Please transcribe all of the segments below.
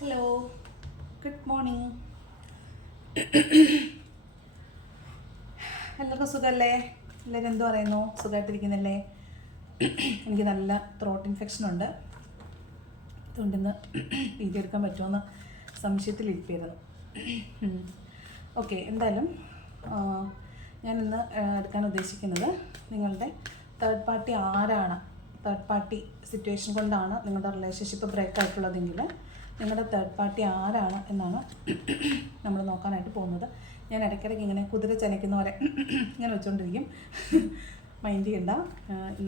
Hello good morning എല്ലാവർക്കും സുഖമല്ലേ എല്ലാവരും എന്ത് പറയുന്നു? സുഖമായിട്ടിരിക്കുന്നില്ലേ എനിക്ക് നല്ല ത്രോട്ട് ഇൻഫെക്ഷൻ ഉണ്ട്. അതുകൊണ്ട് ഇന്ന് വീഡിയോ എടുക്കാൻ പറ്റുമെന്ന് സംശയത്തിലിരിപ്പായിരുന്നു ഓക്കെ എന്തായാലും ഞാനിന്ന് എടുക്കാൻ ഉദ്ദേശിക്കുന്നത് നിങ്ങളുടെ തേർഡ് പാർട്ടി ആരാണ്? തേർഡ് പാർട്ടി സിറ്റുവേഷൻ കൊണ്ടാണ് നിങ്ങളുടെ റിലേഷൻഷിപ്പ് ബ്രേക്ക് ആയിട്ടുള്ളതെങ്കിൽ നിങ്ങളുടെ തേർഡ് പാർട്ടി ആരാണ് എന്നാണ് നമ്മൾ നോക്കാനായിട്ട് പോകുന്നത്. ഞാൻ ഇടയ്ക്കിടയ്ക്ക് ഇങ്ങനെ കുതിര ചനയ്ക്കുന്ന പോലെ ഇങ്ങനെ വെച്ചുകൊണ്ടിരിക്കും മൈൻഡ് ചെയ്യണ്ട.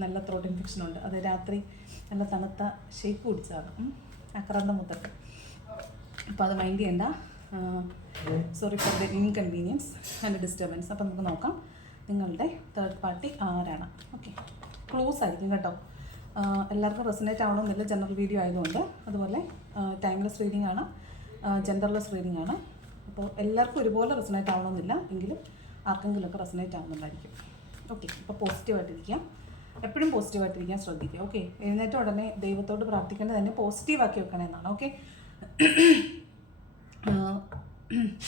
നല്ല ത്രോട്ട് ഇൻഫെക്ഷൻ ഉണ്ട്. അത് രാത്രി നല്ല തണുത്ത ഷേക്ക് കുടിച്ചതാണ് അക്രന്ത മുത്തട്ട് അപ്പോൾ അത് മൈൻഡ് ചെയ്യണ്ട. Sorry for the inconvenience and disturbance അപ്പോൾ നമുക്ക് നോക്കാം നിങ്ങളുടെ തേർഡ് പാർട്ടി ആരാണ്. ഓക്കെ ക്ലോസ് ആയിരിക്കും കേട്ടോ. എല്ലാവർക്കും റെസിനേറ്റ് ആവണമെന്നില്ല. ജനറൽ വീഡിയോ ആയതുകൊണ്ട്. അതുപോലെ ടൈംലെസ് റീഡിംഗ് ആണ്. ജെൻഡർലെസ് റീഡിംഗ് ആണ്. അപ്പോൾ എല്ലാവർക്കും ഒരുപോലെ റെസിനേറ്റ് ആവണമെന്നില്ല. എങ്കിലും ആർക്കെങ്കിലുമൊക്കെ റെസിനേറ്റ് ആവുന്നുണ്ടായിരിക്കും. ഓക്കെ അപ്പോൾ പോസിറ്റീവായിട്ടിരിക്കാം എപ്പോഴും പോസിറ്റീവായിട്ടിരിക്കാൻ ശ്രദ്ധിക്കുക. ഓക്കെ എഴുന്നേറ്റ ഉടനെ ദൈവത്തോട് പ്രാർത്ഥിക്കേണ്ടത് തന്നെ പോസിറ്റീവാക്കി വെക്കണേ എന്നാണ്. ഓക്കെ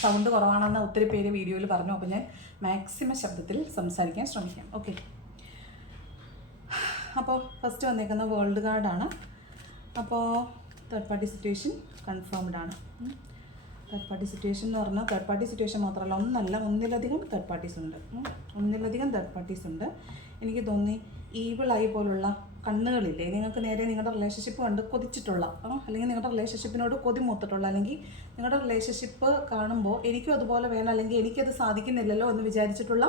സൗണ്ട് കുറവാണെന്ന് ഒത്തിരി പേര് വീഡിയോയിൽ പറഞ്ഞു. അപ്പോൾ ഞാൻ മാക്സിമം ശബ്ദത്തിൽ സംസാരിക്കാൻ ശ്രമിക്കാം. ഓക്കെ അപ്പോൾ ഫസ്റ്റ് വന്നേക്കുന്ന വേൾഡ് കാർഡാണ് അപ്പോൾ തേർഡ് പാർട്ടി സിറ്റുവേഷൻ കൺഫേംഡ് ആണ്. തേർഡ് പാർട്ടി സിറ്റുവേഷൻ എന്ന് പറഞ്ഞാൽ തേർഡ് പാർട്ടി സിറ്റുവേഷൻ മാത്രമല്ല ഒന്നല്ല ഒന്നിലധികം തേർഡ് പാർട്ടീസ് ഉണ്ട്. ഒന്നിലധികം തേർഡ് പാർട്ടീസ് ഉണ്ട്. എനിക്ക് തോന്നി ഈവിളായി പോലുള്ള കണ്ണുകളില്ലേ നിങ്ങൾക്ക് നേരെ നിങ്ങളുടെ റിലേഷൻഷിപ്പ് കണ്ട് കൊതിച്ചിട്ടുള്ള അല്ലെങ്കിൽ നിങ്ങളുടെ റിലേഷൻഷിപ്പിനോട് കൊതിമൂത്തിട്ടുള്ള അല്ലെങ്കിൽ നിങ്ങളുടെ റിലേഷൻഷിപ്പ് കാണുമ്പോൾ എനിക്കും അതുപോലെ വേണം അല്ലെങ്കിൽ എനിക്കത് സാധിക്കുന്നില്ലല്ലോ എന്ന് വിചാരിച്ചിട്ടുള്ള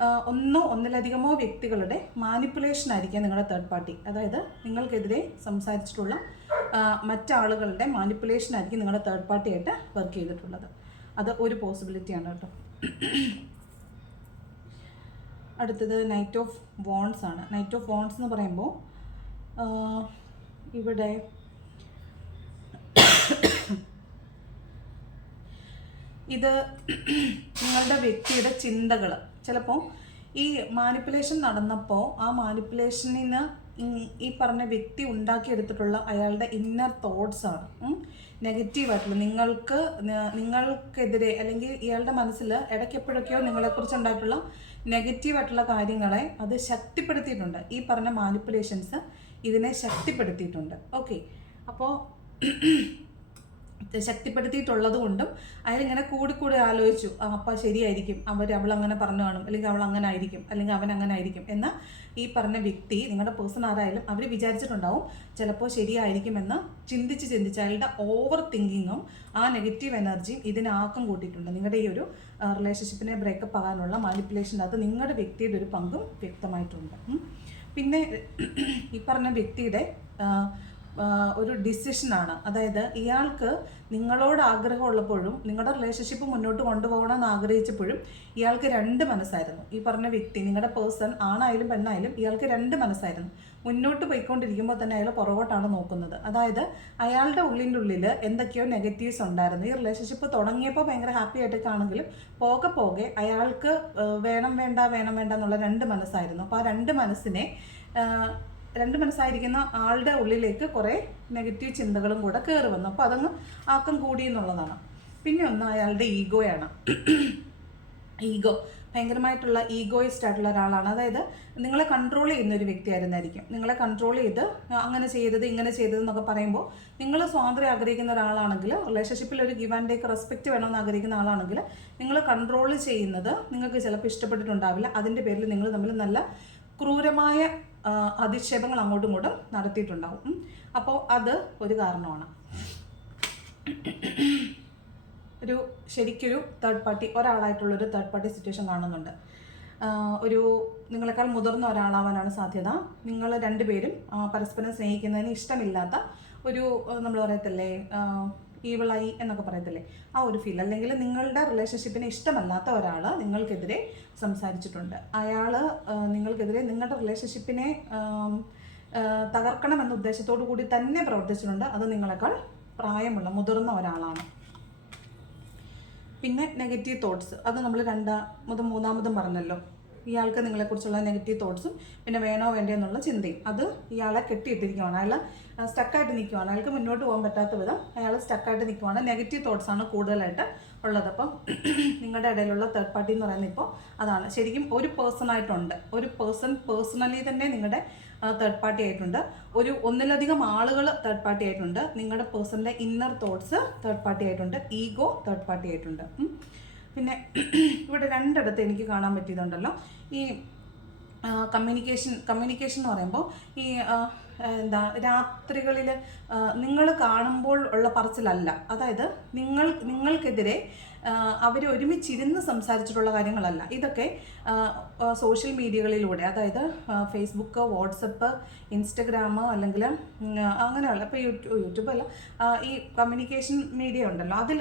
ഒന്നോ ഒന്നിലധികമോ വ്യക്തികളുടെ മാനിപ്പുലേഷൻ ആയിരിക്കാം നിങ്ങളുടെ തേർഡ് പാർട്ടി അതായത് നിങ്ങൾക്കെതിരെ സംസാരിച്ചിട്ടുള്ള മറ്റാളുകളുടെ മാനിപ്പുലേഷൻ ആയിരിക്കും നിങ്ങളുടെ തേർഡ് പാർട്ടി ആയിട്ട് വർക്ക് ചെയ്തിട്ടുള്ളത്. അത് ഒരു പോസിബിലിറ്റിയാണ് കേട്ടോ. അടുത്തത് നൈറ്റ് ഓഫ് വോൺസ് ആണ്. നൈറ്റ് ഓഫ് വോൺസ് എന്ന് പറയുമ്പോൾ ഇവിടെ ഇത് നിങ്ങളുടെ വ്യക്തിയുടെ ചിന്തകൾ ചിലപ്പോൾ ഈ മാനിപ്പുലേഷൻ നടന്നപ്പോൾ ആ മാനിപ്പുലേഷനിന് ഈ പറഞ്ഞ വ്യക്തി ഉണ്ടാക്കിയെടുത്തിട്ടുള്ള അയാളുടെ ഇന്നർ തോട്ട്സ് ആണ്. നെഗറ്റീവായിട്ടുള്ള നിങ്ങൾക്ക് നിങ്ങൾക്കെതിരെ അല്ലെങ്കിൽ ഇയാളുടെ മനസ്സിൽ ഇടയ്ക്ക് എപ്പോഴൊക്കെയോ നിങ്ങളെക്കുറിച്ച് ഉണ്ടായിട്ടുള്ള നെഗറ്റീവായിട്ടുള്ള കാര്യങ്ങളെ അത് ശക്തിപ്പെടുത്തിയിട്ടുണ്ട്. ഈ പറഞ്ഞ മാനിപ്പുലേഷൻസ് ഇതിനെ ശക്തിപ്പെടുത്തിയിട്ടുണ്ട്. ഓക്കെ അപ്പോൾ ശക്തിപ്പെടുത്തിയിട്ടുള്ളത് കൊണ്ടും അയാളിങ്ങനെ കൂടി കൂടി ആലോചിച്ചു അപ്പം ശരിയായിരിക്കും. അവർ അവൾ അങ്ങനെ പറഞ്ഞു കാണും. അല്ലെങ്കിൽ അവൾ അങ്ങനെ ആയിരിക്കും അല്ലെങ്കിൽ അവൻ അങ്ങനെ ആയിരിക്കും എന്ന ഈ പറഞ്ഞ വ്യക്തി നിങ്ങളുടെ പേഴ്സൺ ആരായാലും അവർ വിചാരിച്ചിട്ടുണ്ടാവും ചിലപ്പോൾ ശരിയായിരിക്കുമെന്ന് ചിന്തിച്ച് ചിന്തിച്ച് അയാളുടെ ഓവർ തിങ്കിങ്ങും ആ നെഗറ്റീവ് എനർജിയും ഇതിന് ആക്കം കൂട്ടിയിട്ടുണ്ട്. നിങ്ങളുടെ ഈ ഒരു റിലേഷൻഷിപ്പിനെ ബ്രേക്കപ്പ് ആകാനുള്ള മാനിപ്പുലേഷന്റെ അകത്ത് നിങ്ങളുടെ വ്യക്തിയുടെ ഒരു പങ്കും വ്യക്തമായിട്ടുണ്ട്. പിന്നെ ഈ പറഞ്ഞ വ്യക്തിയുടെ ഒരു ഡിസിഷനാണ് അതായത് ഇയാൾക്ക് നിങ്ങളോട് ആഗ്രഹമുള്ളപ്പോഴും നിങ്ങളുടെ റിലേഷൻഷിപ്പ് മുന്നോട്ട് കൊണ്ടുപോകണം എന്ന് ആഗ്രഹിച്ചപ്പോഴും ഇയാൾക്ക് രണ്ട് മനസ്സായിരുന്നു. ഈ പറഞ്ഞ വ്യക്തി നിങ്ങളുടെ പേഴ്സൺ ആണായാലും പെണ്ണായാലും ഇയാൾക്ക് രണ്ട് മനസ്സായിരുന്നു. മുന്നോട്ട് പോയിക്കൊണ്ടിരിക്കുമ്പോൾ തന്നെ അയാൾ പുറകോട്ടാണ് നോക്കുന്നത്. അതായത് അയാളുടെ ഉള്ളിന്റെ ഉള്ളിൽ എന്തൊക്കെയോ നെഗറ്റീവ്സ് ഉണ്ടായിരുന്നു. ഈ റിലേഷൻഷിപ്പ് തുടങ്ങിയപ്പോൾ ഭയങ്കര ഹാപ്പി ആയിട്ട് ആണെങ്കിലും പോകെ പോകെ അയാൾക്ക് വേണം വേണ്ട വേണം വേണ്ട എന്നുള്ള രണ്ട് മനസ്സായിരുന്നു. അപ്പോൾ ആ രണ്ട് മനസ്സിനെ രണ്ട് മനസ്സായിരിക്കുന്ന ആളുടെ ഉള്ളിലേക്ക് കുറേ നെഗറ്റീവ് ചിന്തകളും കൂടെ കയറി വന്നു. അപ്പോൾ അതങ്ങ് ആക്കം കൂടി എന്നുള്ളതാണ്. പിന്നെ ഒന്ന് അയാളുടെ ഈഗോയാണ്. ഈഗോ ഭയങ്കരമായിട്ടുള്ള ഈഗോയിസ്റ്റ് ആയിട്ടുള്ള ഒരാളാണ്. അതായത് നിങ്ങളെ കൺട്രോൾ ചെയ്യുന്ന ഒരു വ്യക്തിയായിരുന്നായിരിക്കും നിങ്ങളെ കൺട്രോൾ ചെയ്ത് അങ്ങനെ ചെയ്തത് ഇങ്ങനെ ചെയ്തത് എന്നൊക്കെ പറയുമ്പോൾ നിങ്ങൾ സ്വാതന്ത്ര്യം ആഗ്രഹിക്കുന്ന ഒരാളാണെങ്കിൽ റിലേഷൻഷിപ്പിൽ ഒരു ഗിവ് ആൻഡ് ടേക്ക് റെസ്പെക്റ്റ് വേണമെന്ന് ആഗ്രഹിക്കുന്ന ആളാണെങ്കിൽ നിങ്ങൾ കൺട്രോൾ ചെയ്യുന്നത് നിങ്ങൾക്ക് ചിലപ്പോൾ ഇഷ്ടപ്പെട്ടിട്ടുണ്ടാവില്ല. അതിന്റെ പേരിൽ നിങ്ങൾ തമ്മിൽ നല്ല ക്രൂരമായ അധിക്ഷേപങ്ങൾ അങ്ങോട്ടും ഇങ്ങോട്ടും നടത്തിയിട്ടുണ്ടാവും. അപ്പോൾ അത് ഒരു കാരണമാണ്. ഒരു ശരിക്കൊരു തേർഡ് പാർട്ടി ഒരാളായിട്ടുള്ളൊരു തേർഡ് പാർട്ടി സിറ്റുവേഷൻ കാണുന്നുണ്ട്. ഒരു നിങ്ങളെക്കാൾ മുതിർന്ന ഒരാളാവാനാണ് സാധ്യത. നിങ്ങൾ രണ്ടുപേരും പരസ്പരം സ്നേഹിക്കുന്നതിന് ഇഷ്ടമില്ലാത്ത ഒരു നമ്മൾ പറയത്തില്ലേ ഈവിളായി എന്നൊക്കെ പറയത്തില്ലേ? ആ ഒരു ഫീൽ അല്ലെങ്കിൽ നിങ്ങളുടെ റിലേഷൻഷിപ്പിന് ഇഷ്ടമല്ലാത്ത ഒരാൾ നിങ്ങൾക്കെതിരെ സംസാരിച്ചിട്ടുണ്ട്. അയാൾ നിങ്ങൾക്കെതിരെ നിങ്ങളുടെ റിലേഷൻഷിപ്പിനെ തകർക്കണം എന്ന ഉദ്ദേശത്തോടു കൂടി തന്നെ പ്രവർത്തിച്ചിട്ടുണ്ട്. അത് നിങ്ങളെക്കാൾ പ്രായമുള്ള മുതിർന്ന ഒരാളാണ്. പിന്നെ നെഗറ്റീവ് തോട്ട്സ് അത് നമ്മൾ രണ്ടാമതും മൂന്നാമതും പറഞ്ഞല്ലോ. ഇയാൾക്ക് നിങ്ങളെക്കുറിച്ചുള്ള നെഗറ്റീവ് തോട്ട്സും പിന്നെ വേണോ വേണ്ടേ എന്നുള്ള ചിന്തയും. അത് ഇയാളെ കെട്ടിയിട്ടിരിക്കുവാണ്. അയാൾ സ്റ്റക്കായിട്ട് നിൽക്കുവാണ് അയാൾക്ക് മുന്നോട്ട് പോകാൻ പറ്റാത്ത വിധം അയാൾ സ്റ്റക്കായിട്ട് നിൽക്കുവാണ് നെഗറ്റീവ് തോട്ട്സ് ആണ് കൂടുതലായിട്ട് ഉള്ളത്. അപ്പം നിങ്ങളുടെ ഇടയിലുള്ള തേർഡ് പാർട്ടി എന്ന് പറയുന്നത് ഇപ്പോൾ അതാണ്. ശരിക്കും ഒരു പേഴ്സൺ ആയിട്ടുണ്ട്. ഒരു പേഴ്സൺ പേഴ്സണലി തന്നെ നിങ്ങളുടെ തേർഡ് പാർട്ടി ആയിട്ടുണ്ട്. ഒരു ഒന്നിലധികം ആളുകൾ തേർഡ് പാർട്ടി ആയിട്ടുണ്ട്. നിങ്ങളുടെ പേഴ്സണിന്റെ ഇന്നർ തോട്ട്സ് തേർഡ് പാർട്ടി ആയിട്ടുണ്ട്. ഈഗോ തേർഡ് പാർട്ടി ആയിട്ടുണ്ട്. പിന്നെ ഇവിടെ രണ്ടിടത്ത് എനിക്ക് കാണാൻ പറ്റിയതുണ്ടല്ലോ. ഈ കമ്മ്യൂണിക്കേഷൻ കമ്മ്യൂണിക്കേഷൻ എന്ന് പറയുമ്പോൾ ഈ എന്താ രാത്രികളിൽ നിങ്ങൾ കാണുമ്പോൾ ഉള്ള പറച്ചിലല്ല. അതായത് നിങ്ങൾ നിങ്ങൾക്കെതിരെ അവർ ഒരുമിച്ചിരുന്ന് സംസാരിച്ചിട്ടുള്ള കാര്യങ്ങളല്ല. ഇതൊക്കെ സോഷ്യൽ മീഡിയകളിലൂടെ അതായത് ഫേസ്ബുക്ക് വാട്സപ്പ് ഇൻസ്റ്റഗ്രാം അല്ലെങ്കിൽ അങ്ങനെയുള്ള ഇപ്പോൾ യൂട്യൂബ് യൂട്യൂബ് അല്ല ഈ കമ്മ്യൂണിക്കേഷൻ മീഡിയ ഉണ്ടല്ലോ അതിൽ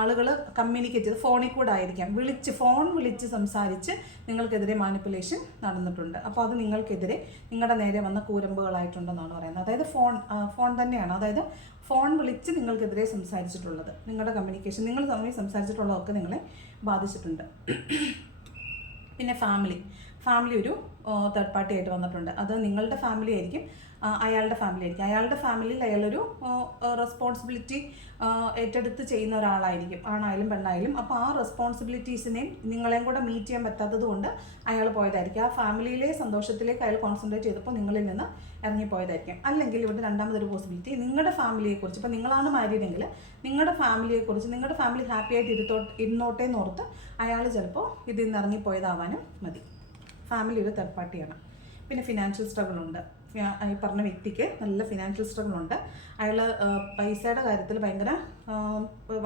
ആളുകൾ കമ്മ്യൂണിക്കേറ്റ് ചെയ്ത് ഫോണിൽ കൂടെ ആയിരിക്കാം. വിളിച്ച് ഫോൺ വിളിച്ച് സംസാരിച്ച് നിങ്ങൾക്കെതിരെ മാനിപ്പുലേഷൻ നടന്നിട്ടുണ്ട്. അപ്പോൾ അത് നിങ്ങൾക്കെതിരെ നിങ്ങളുടെ നേരെ വന്ന കൂരമ്പുകളായിട്ടുണ്ടെന്നാണ് പറയുന്നത്. അതായത് ഫോൺ ഫോൺ തന്നെയാണ്. അതായത് ഫോൺ വിളിച്ച് നിങ്ങൾക്കെതിരെ സംസാരിച്ചിട്ടുള്ളത്. നിങ്ങളുടെ കമ്മ്യൂണിക്കേഷൻ നിങ്ങൾ തമ്മിൽ സംസാരിച്ചിട്ടുള്ളതൊക്കെ നിങ്ങളെ ബാധിച്ചിട്ടുണ്ട്. പിന്നെ ഫാമിലി ഫാമിലി ഒരു തേർഡ് പാർട്ടി ആയിട്ട് വന്നിട്ടുണ്ട്. അത് നിങ്ങളുടെ ഫാമിലി ആയിരിക്കും. അയാളുടെ ഫാമിലി ആയിരിക്കും. അയാളുടെ ഫാമിലിയിൽ അയാളൊരു റെസ്പോൺസിബിലിറ്റി ഏറ്റെടുത്ത് ചെയ്യുന്ന ഒരാളായിരിക്കും. ആണായാലും പെണ്ണായാലും. അപ്പോൾ ആ റെസ്പോൺസിബിലിറ്റീസിനെയും നിങ്ങളെയും കൂടെ മീറ്റ് ചെയ്യാൻ പറ്റാത്തത് കൊണ്ട് അയാൾ പോയതായിരിക്കും. ആ ഫാമിലിയിലെ സന്തോഷത്തിലേക്ക് അയാൾ കോൺസെൻട്രേറ്റ് ചെയ്തപ്പോൾ നിങ്ങളിൽ നിന്ന് ഇറങ്ങിപ്പോയതായിരിക്കും. അല്ലെങ്കിൽ ഇവിടെ രണ്ടാമതൊരു പോസിബിലിറ്റി നിങ്ങളുടെ ഫാമിലിയെക്കുറിച്ച് ഇപ്പോൾ നിങ്ങളാണ് മാരീഡെങ്കിൽ നിങ്ങളുടെ ഫാമിലിയെക്കുറിച്ച് നിങ്ങളുടെ ഫാമിലി ഹാപ്പി ആയിട്ട് ഇരുത്തോ ഇരുന്നോട്ടെ എന്ന് ഓർത്ത് അയാൾ ചിലപ്പോൾ ഇതിൽ നിന്ന് ഇറങ്ങിപ്പോയതാവാനും മതി. ഫാമിലി ഒരു തേർഡ് പാർട്ടിയാണ് പിന്നെ ഫിനാൻഷ്യൽ സ്ട്രഗിൾ ഉണ്ട്. ഈ പറഞ്ഞ വ്യക്തിക്ക് നല്ല ഫിനാൻഷ്യൽ സ്ട്രഗിൾ ഉണ്ട്. അയാൾ പൈസയുടെ കാര്യത്തിൽ ഭയങ്കര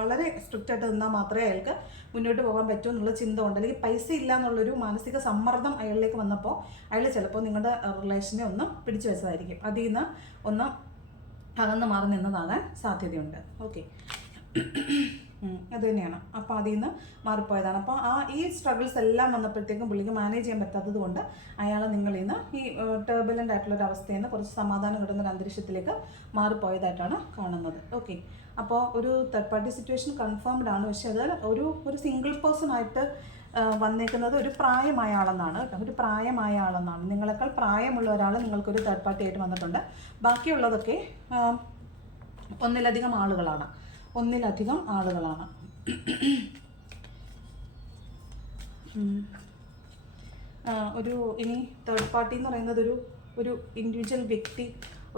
വളരെ സ്ട്രിക്റ്റ് ആയിട്ട് നിന്നാൽ മാത്രമേ അയാൾക്ക് മുന്നോട്ട് പോകാൻ പറ്റൂ എന്നുള്ള ചിന്ത ഉണ്ട്. അല്ലെങ്കിൽ പൈസ ഇല്ല എന്നുള്ളൊരു മാനസിക സമ്മർദ്ദം അയാളിലേക്ക് വന്നപ്പോൾ അയാൾ ചിലപ്പോൾ നിങ്ങളുടെ റിലേഷനെ ഒന്ന് പിടിച്ചു വെച്ചതായിരിക്കും. അതിൽ നിന്ന് ഒന്ന് അകന്ന് മാറി നിന്നതാകാൻ സാധ്യതയുണ്ട്. ഓക്കെ അത് തന്നെയാണ് അപ്പോൾ അതിൽ നിന്ന് മാറിപ്പോയതാണ്. അപ്പോൾ ആ ഈ സ്ട്രഗിൾസ് എല്ലാം വന്നപ്പോഴത്തേക്കും പുള്ളിക്ക് മാനേജ് ചെയ്യാൻ പറ്റാത്തത് കൊണ്ട് അയാൾ നിങ്ങളിൽ നിന്ന് ഈ ടേബിലന്റ് ആയിട്ടുള്ള ഒരു അവസ്ഥയിൽ നിന്ന് കുറച്ച് സമാധാനം കിട്ടുന്ന ഒരു അന്തരീക്ഷത്തിലേക്ക് മാറിപ്പോയതായിട്ടാണ് കാണുന്നത്. ഓക്കെ അപ്പോൾ ഒരു തേർഡ് പാർട്ടി സിറ്റുവേഷൻ കൺഫേംഡ് ആണ്. പക്ഷേ അത് ഒരു ഒരു സിംഗിൾ പേഴ്സൺ ആയിട്ട് വന്നേക്കുന്നത് ഒരു പ്രായമായ ആളെന്നാണ് കേട്ടോ. ഒരു പ്രായമായ ആളെന്നാണ്. നിങ്ങളെക്കാൾ പ്രായമുള്ള ഒരാൾ നിങ്ങൾക്കൊരു തേർഡ് പാർട്ടി ആയിട്ട് വന്നിട്ടുണ്ട്. ബാക്കിയുള്ളതൊക്കെ ഒന്നിലധികം ആളുകളാണ്. ഒന്നിലധികം ആളുകളാണ്. ഒരു ഇനി തേർഡ് പാർട്ടി എന്ന് പറയുന്നത് ഒരു ഒരു ഇൻഡിവിജ്വൽ വ്യക്തി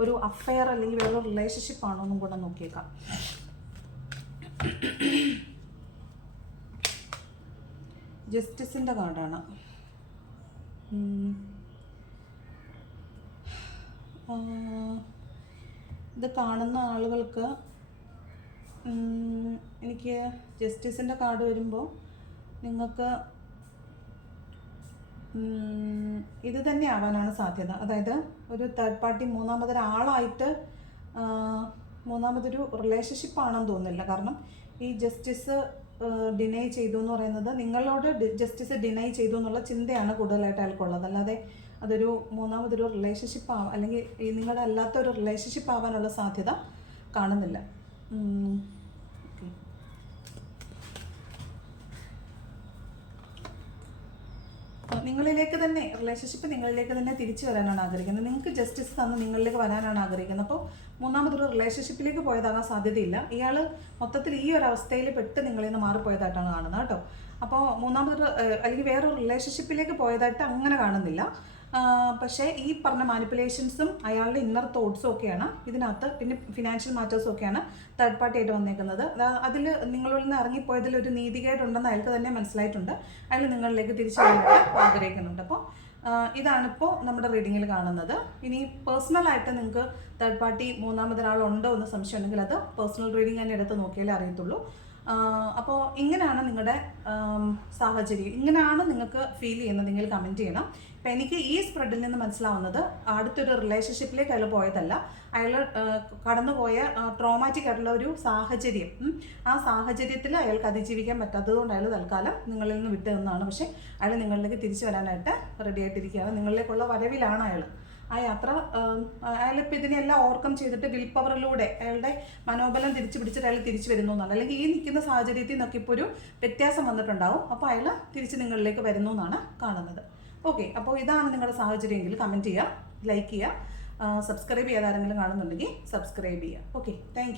ഒരു അഫെയർ അല്ലെങ്കിൽ വേറൊരു റിലേഷൻഷിപ്പ് ആണോ എന്നും കൂടെ നോക്കിയേക്കാം. ജസ്റ്റിസിന്റെ കാർഡാണ്. ഇത് കാണുന്ന ആളുകൾക്ക് എനിക്ക് ജസ്റ്റിസിന്റെ കാർഡ് വരുമ്പോൾ നിങ്ങൾക്ക് ഇത് തന്നെ ആവാനാണ് സാധ്യത. അതായത് ഒരു തേർഡ് പാർട്ടി മൂന്നാമതൊരാളായിട്ട് മൂന്നാമതൊരു റിലേഷൻഷിപ്പ് ആണെന്ന് തോന്നുന്നില്ല. കാരണം ഈ ജസ്റ്റിസ് ഡിനൈ ചെയ്തു എന്ന് പറയുന്നത് നിങ്ങളോട് ജസ്റ്റിസ് ഡിനൈ ചെയ്തു എന്നുള്ള ചിന്തയാണ് കൂടുതലായിട്ട് അയാൾക്കുള്ളത്. അല്ലാതെ അതൊരു മൂന്നാമതൊരു റിലേഷൻഷിപ്പ് ആവാം അല്ലെങ്കിൽ നിങ്ങളുടെ അല്ലാത്ത ഒരു റിലേഷൻഷിപ്പ് ആവാനുള്ള സാധ്യത കാണുന്നില്ല. നിങ്ങളിലേക്ക് തന്നെ റിലേഷൻഷിപ്പ് നിങ്ങളിലേക്ക് തന്നെ തിരിച്ചു വരാനാണ് ആഗ്രഹിക്കുന്നത്. നിങ്ങൾക്ക് ജസ്റ്റിസ് തന്ന് നിങ്ങളിലേക്ക് വരാനാണ് ആഗ്രഹിക്കുന്നത്. അപ്പോൾ മൂന്നാമതൊരു റിലേഷൻഷിപ്പിലേക്ക് പോയതാകാൻ സാധ്യതയില്ല. ഇയാൾ മൊത്തത്തിൽ ഈ ഒരു അവസ്ഥയിൽ പെട്ട് നിങ്ങളിൽ നിന്ന് മാറിപ്പോയതായിട്ടാണ് കാണുന്നത് കേട്ടോ. അപ്പോൾ മൂന്നാമതൊരു അല്ലെങ്കിൽ വേറൊരു റിലേഷൻഷിപ്പിലേക്ക് പോയതായിട്ട് അങ്ങനെ കാണുന്നില്ല. പക്ഷേ ഈ പറഞ്ഞ മാനിപ്പുലേഷൻസും അയാളുടെ ഇന്നർ തോട്ട്സും ഒക്കെയാണ് ഇതിനകത്ത്. പിന്നെ ഫിനാൻഷ്യൽ മാറ്റേഴ്സും ഒക്കെയാണ് തേർഡ് പാർട്ടി ആയിട്ട് വന്നേക്കുന്നത്. അതിൽ നിങ്ങളിൽ നിന്ന് ഇറങ്ങിപ്പോയതിൽ ഒരു നീതികേടുണ്ടെന്ന് അയാൾക്ക് തന്നെ മനസ്സിലായിട്ടുണ്ട്. അയാൾ നിങ്ങളിലേക്ക് തിരിച്ചു വരാനായിട്ട് ആഗ്രഹിക്കുന്നുണ്ട്. അപ്പോൾ ഇതാണിപ്പോൾ നമ്മുടെ റീഡിങ്ങിൽ കാണുന്നത്. ഇനി പേഴ്സണലായിട്ട് നിങ്ങൾക്ക് തേർഡ് പാർട്ടി മൂന്നാമതൊരാളുണ്ടോ എന്ന് സംശയം ഉണ്ടെങ്കിൽ അത് പേഴ്സണൽ റീഡിംഗ് തന്നെ എടുത്ത് നോക്കിയാലേ അറിയത്തുള്ളൂ. അപ്പോൾ ഇങ്ങനെയാണ് നിങ്ങളുടെ സാഹചര്യം. ഇങ്ങനെയാണ് നിങ്ങൾക്ക് ഫീൽ ചെയ്യുന്നത്. നിങ്ങൾ കമന്റ് ചെയ്യണം. ഇപ്പം എനിക്ക് ഈ സ്പ്രെഡിൽ നിന്ന് മനസ്സിലാവുന്നത് അടുത്തൊരു റിലേഷൻഷിപ്പിലേക്ക് അയാൾ പോയതല്ല. അയാൾ കടന്നുപോയ ട്രോമാറ്റിക് ആയിട്ടുള്ള ഒരു സാഹചര്യം. ആ സാഹചര്യത്തിൽ അയാൾക്ക് അതിജീവിക്കാൻ പറ്റാത്തതുകൊണ്ട് അയാൾ തൽക്കാലം നിങ്ങളിൽ നിന്ന് വിട്ടു നിന്നാണ്. പക്ഷേ അയാൾ നിങ്ങളിലേക്ക് തിരിച്ചു വരാനായിട്ട് റെഡി ആയിട്ടിരിക്കുകയാണ്. നിങ്ങളിലേക്കുള്ള വരവിലാണ് അയാൾ ആ യാത്ര അയാളിപ്പോൾ ഇതിനെല്ലാം ഓവർകം ചെയ്തിട്ട് വിൽ പവറിലൂടെ അയാളുടെ മനോബലം തിരിച്ചു പിടിച്ചിട്ട് അയാൾ തിരിച്ചു വരുന്നു എന്നാണ്. അല്ലെങ്കിൽ ഈ നിൽക്കുന്ന സാഹചര്യത്തിൽ നിന്നൊക്കെ ഇപ്പോൾ ഒരു വ്യത്യാസം വന്നിട്ടുണ്ടാവും. അപ്പോൾ അയാൾ തിരിച്ച് നിങ്ങളിലേക്ക് വരുന്നു എന്നാണ് കാണുന്നത്. ഓക്കെ അപ്പോൾ ഇതാണ് നിങ്ങളുടെ സാഹചര്യമെങ്കിൽ കമന്റ് ചെയ്യുക ലൈക്ക് ചെയ്യുക സബ്സ്ക്രൈബ് ചെയ്യാതെ ആരെങ്കിലും കാണുന്നുണ്ടെങ്കിൽ സബ്സ്ക്രൈബ് ചെയ്യുക ഓക്കെ താങ്ക്